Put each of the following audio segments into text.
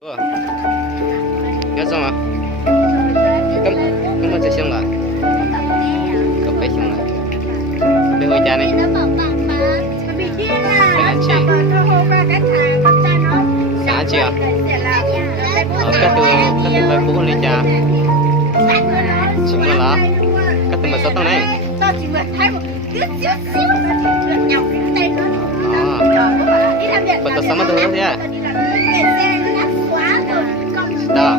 nhớ xong à? Cấm chạy xong à? Cấm phải xong à? Đây hồi cha này. Anh chị. Anh chị à? Các thứ phải bố lên cha. Chị mua lá. Các thứ mà sao tao này? Và tao sama thôi thế à? Đó.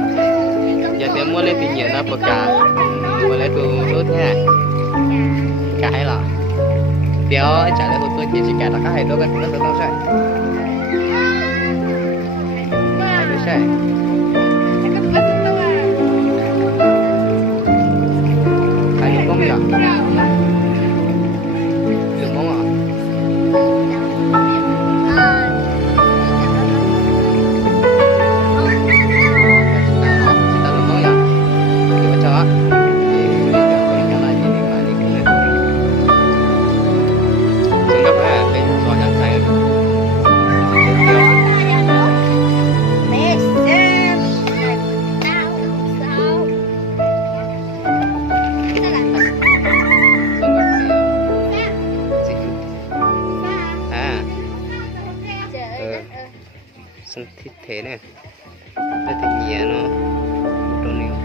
Giờ thì mua lên thì nhiều nó bật cả. Mua lên tụ đốt thế à? Cả hay là? Điều trả lời tôi chỉ cả là các hay đâuกันnó tao sai. Hay đối sai. Hay đúng không nhỉ? Đúng không ạ? Sân thiết thế này đây thì nhẹ nó đồ nhiều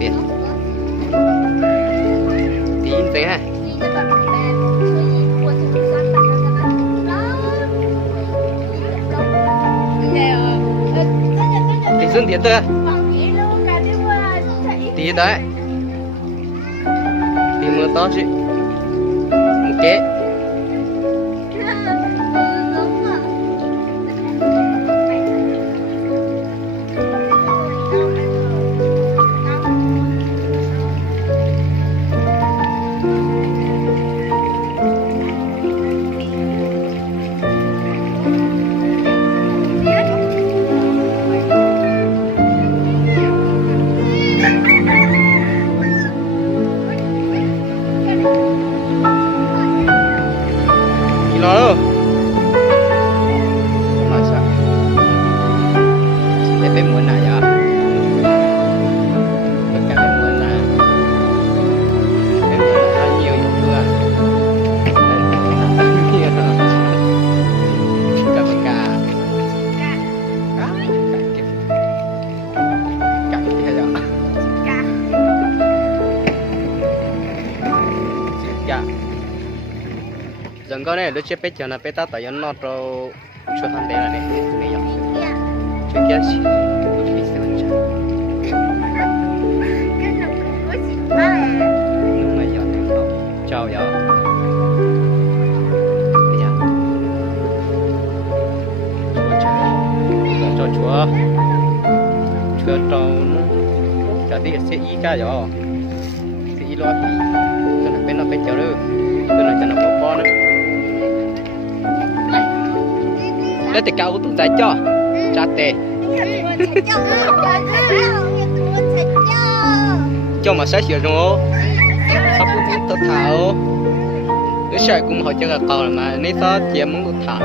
tiền tín thế ha thì xuân tiền thôi tí đấy tí mưa to chị một kế dần có này đôi chết cho nó ta tại nó rồi cho thằng bé là này này giống chứ kia chỉ đi xem chơi nhưng mà giờ thì không chào giờ bây giờ chúa cho đi sẽ ý cả rồi sẽ ý lo thì cho nó bên nó bên chờ được cho nó bỏ nữa để tất cả tôi giải cho trả tiền cho mà sẽ sửa rồi không có tôi thảo cái sợi cũng hỏi cho cả cậu mà nếu sao chỉ muốn tôi thảo